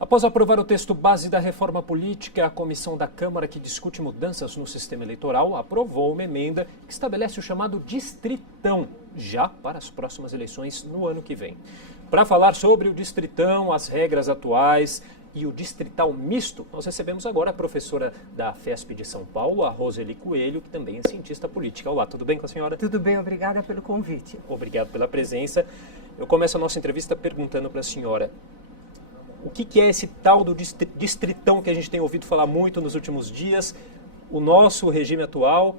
Após aprovar o texto base da reforma política, a comissão da Câmara que discute mudanças no sistema eleitoral aprovou uma emenda que estabelece o chamado distritão, já para as próximas eleições no ano que vem. Para falar sobre o distritão, as regras atuais e o distrital misto, nós recebemos agora a professora da FESP de São Paulo, a Roseli Coelho, que também é cientista política. Olá, tudo bem com a senhora? Tudo bem, obrigada pelo convite. Obrigado pela presença. Eu começo a nossa entrevista perguntando para a senhora o que é esse tal do distritão que a gente tem ouvido falar muito nos últimos dias, o nosso regime atual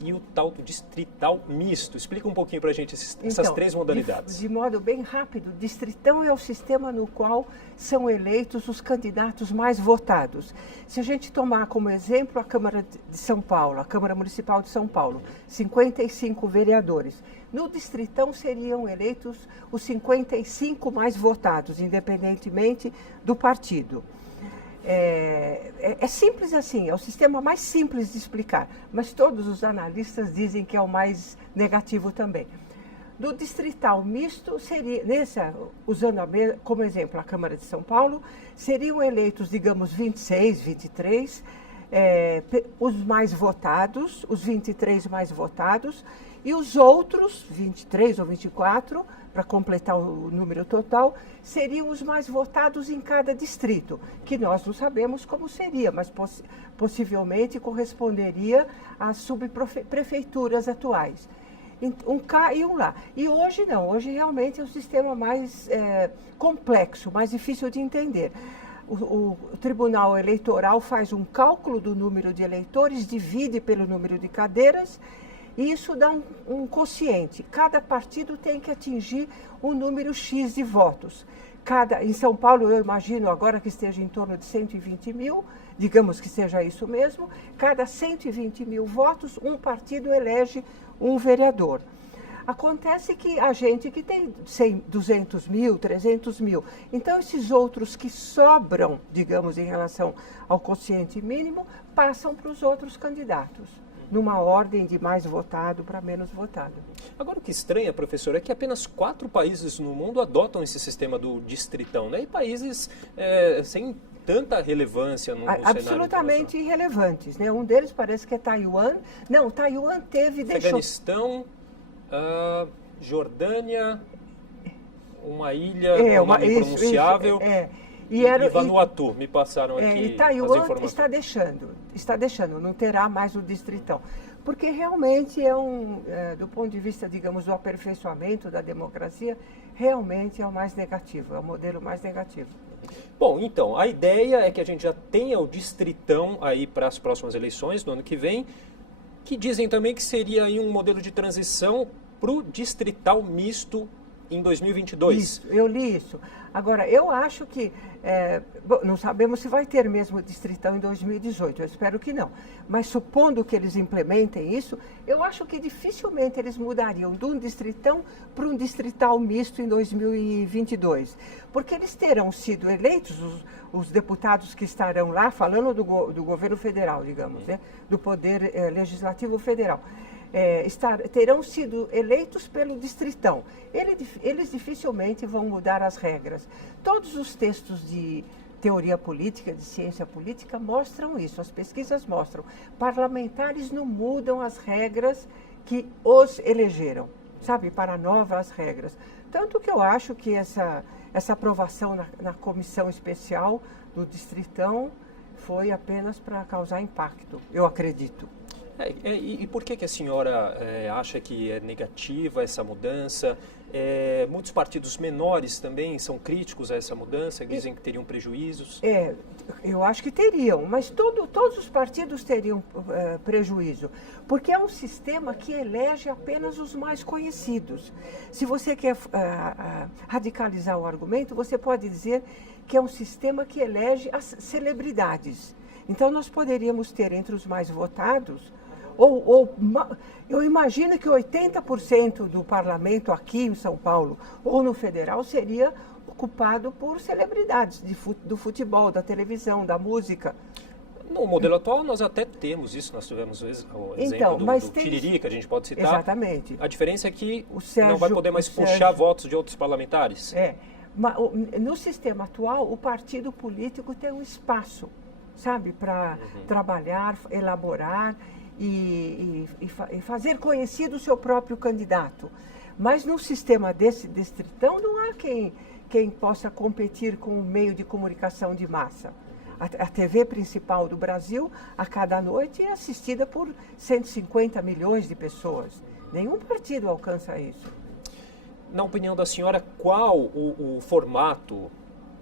e o tal do distrital misto. Explica um pouquinho para a gente essas três modalidades. De modo bem rápido, distritão é o sistema no qual são eleitos os candidatos mais votados. Se a gente tomar como exemplo a Câmara de São Paulo, a Câmara Municipal de São Paulo, 55 vereadores. No distritão seriam eleitos os 55 mais votados, independentemente do partido. É simples assim, é o sistema mais simples de explicar, mas todos os analistas dizem que é o mais negativo também. No distrital misto, usando como exemplo a Câmara de São Paulo, seriam eleitos, digamos, 26, 23, os mais votados, os 23 mais votados, e os outros, 23 ou 24, para completar o número total, seriam os mais votados em cada distrito, que nós não sabemos como seria, mas possivelmente corresponderia às subprefeituras atuais. Um cá e um lá. E hoje não, hoje realmente é um sistema mais complexo, mais difícil de entender. O Tribunal Eleitoral faz um cálculo do número de eleitores, divide pelo número de cadeiras, e isso dá um quociente. Cada partido tem que atingir um número X de votos. Em São Paulo, eu imagino agora que esteja em torno de 120 mil, digamos que seja isso mesmo, cada 120 mil votos, um partido elege um vereador. Acontece que a gente que tem 100, 200 mil, 300 mil, então esses outros que sobram, digamos, em relação ao quociente mínimo, passam para os outros candidatos, numa ordem de mais votado para menos votado. Agora, o que estranha, professor, é que apenas 4 países no mundo adotam esse sistema do distritão, né? E países sem tanta relevância no cenário absolutamente irrelevantes, né? Um deles parece que é Taiwan. Não, Taiwan teve... Afeganistão, Jordânia, uma ilha com nome impronunciável... E Vanuatu, me passaram aqui e Taiwan as informações. está deixando, não terá mais o distritão. Porque realmente do ponto de vista, digamos, do aperfeiçoamento da democracia, realmente é o mais negativo, é o modelo mais negativo. Bom, então, a ideia é que a gente já tenha o distritão aí para as próximas eleições do ano que vem, que dizem também que seria aí um modelo de transição para o distrital misto em 2022. Isso, eu li isso. Agora, eu acho que, não sabemos se vai ter mesmo distritão em 2018, eu espero que não. Mas supondo que eles implementem isso, eu acho que dificilmente eles mudariam de um distritão para um distrital misto em 2022. Porque eles terão sido eleitos, os deputados que estarão lá, falando do governo federal, digamos, né, do Poder Legislativo Federal. Terão sido eleitos pelo distritão. Eles dificilmente vão mudar as regras. Todos os textos de teoria política, de ciência política, mostram isso, as pesquisas mostram. Parlamentares não mudam as regras que os elegeram, sabe, para novas regras. Tanto que eu acho que essa aprovação na comissão especial do distritão foi apenas para causar impacto, eu acredito. E por que a senhora acha que é negativa essa mudança? Muitos partidos menores também são críticos a essa mudança, dizem que teriam prejuízos. Eu acho que teriam, mas todos os partidos teriam prejuízo, porque é um sistema que elege apenas os mais conhecidos. Se você quer radicalizar o argumento, você pode dizer que é um sistema que elege as celebridades. Então, nós poderíamos ter entre os mais votados, eu imagino que 80% do parlamento aqui em São Paulo ou no federal seria ocupado por celebridades do futebol, da televisão, da música. No modelo atual nós até temos isso, nós tivemos o exemplo do Tiririca, a gente pode citar. Exatamente. A diferença é que não vai poder mais puxar votos de outros parlamentares. No sistema atual, o partido político tem um espaço, sabe, para trabalhar, elaborar e fazer conhecido o seu próprio candidato. Mas no sistema desse distritão não há quem possa competir com o meio de comunicação de massa. A TV principal do Brasil, a cada noite, é assistida por 150 milhões de pessoas. Nenhum partido alcança isso. Na opinião da senhora, qual o formato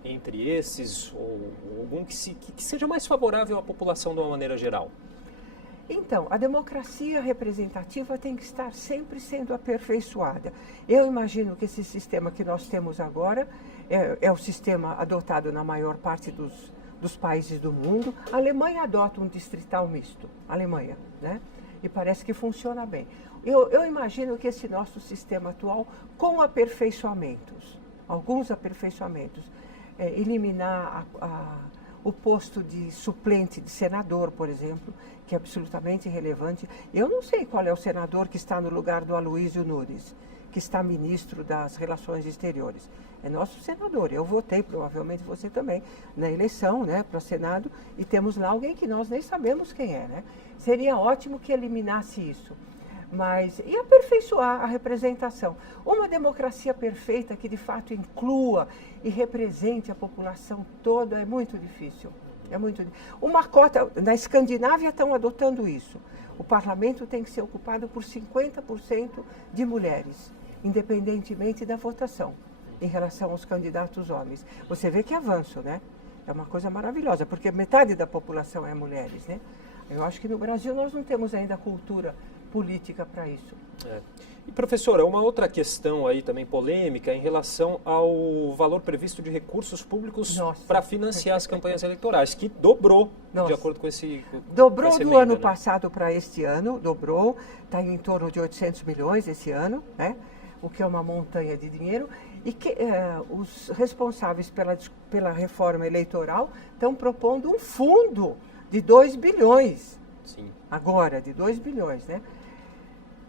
entre esses, ou algum que seja mais favorável à população de uma maneira geral? Então, a democracia representativa tem que estar sempre sendo aperfeiçoada. Eu imagino que esse sistema que nós temos agora é o sistema adotado na maior parte dos países do mundo. A Alemanha adota um distrital misto, a Alemanha, né? E parece que funciona bem. Eu imagino que esse nosso sistema atual, com aperfeiçoamentos, alguns aperfeiçoamentos, eliminar o posto de suplente de senador, por exemplo, que é absolutamente irrelevante. Eu não sei qual é o senador que está no lugar do Aloysio Nunes, que está ministro das Relações Exteriores. É nosso senador. Eu votei, provavelmente você também, na eleição, né, para o Senado, e temos lá alguém que nós nem sabemos quem é, né? Seria ótimo que eliminasse isso. E aperfeiçoar a representação. Uma democracia perfeita que de fato inclua e represente a população toda é muito difícil. Uma cota, na Escandinávia estão adotando isso. O parlamento tem que ser ocupado por 50% de mulheres, independentemente da votação, em relação aos candidatos homens. Você vê que avanço, né? É uma coisa maravilhosa, porque metade da população é mulheres, né? Eu acho que no Brasil nós não temos ainda cultura política para isso. E professora, uma outra questão aí também polêmica em relação ao valor previsto de recursos públicos para financiar as campanhas eleitorais, que dobrou, de acordo com esse... Dobrou do ano passado para este ano, dobrou, está em torno de 800 milhões esse ano, né? O que é uma montanha de dinheiro, e que os responsáveis pela reforma eleitoral estão propondo um fundo de 2 bilhões. Sim. Agora, de 2 bilhões, né?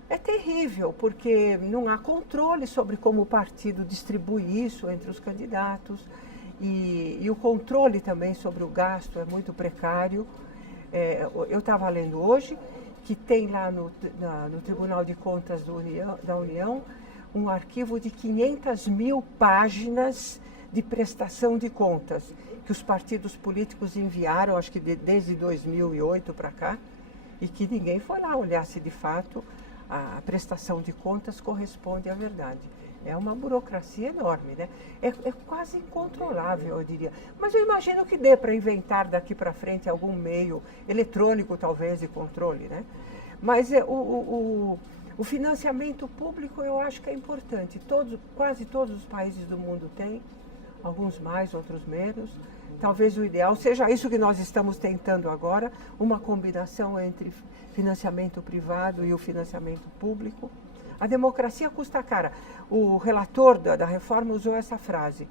É terrível, porque não há controle sobre como o partido distribui isso entre os candidatos e o controle também sobre o gasto é muito precário. Eu estava lendo hoje que tem lá no Tribunal de Contas da União um arquivo de 500 mil páginas de prestação de contas que os partidos políticos enviaram, acho que desde 2008 para cá, e que ninguém foi lá olhar se de fato a prestação de contas corresponde à verdade. É uma burocracia enorme, né? É quase incontrolável, eu diria. Mas eu imagino que dê para inventar daqui para frente algum meio eletrônico, talvez, de controle, né? Mas o financiamento público eu acho que é importante. Quase todos os países do mundo têm, alguns mais, outros menos. Talvez o ideal seja isso que nós estamos tentando agora, uma combinação entre financiamento privado e o financiamento público. A democracia custa cara. O relator da reforma usou essa frase.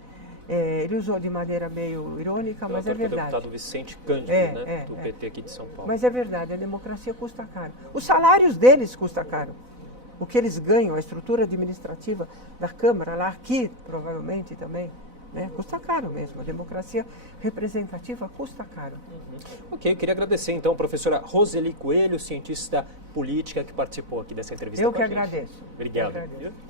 Ele usou de maneira meio irônica, mas é verdade. O deputado Vicente Cândido, do PT aqui de São Paulo. Mas é verdade, a democracia custa caro. Os salários deles custam caro. O que eles ganham, a estrutura administrativa da Câmara, lá aqui, provavelmente também, né? Custa caro mesmo, a democracia representativa custa caro. Ok, eu queria agradecer então a professora Roseli Coelho, cientista política que participou aqui dessa entrevista Eu com que a gente. agradeço. Obrigado. Eu agradeço.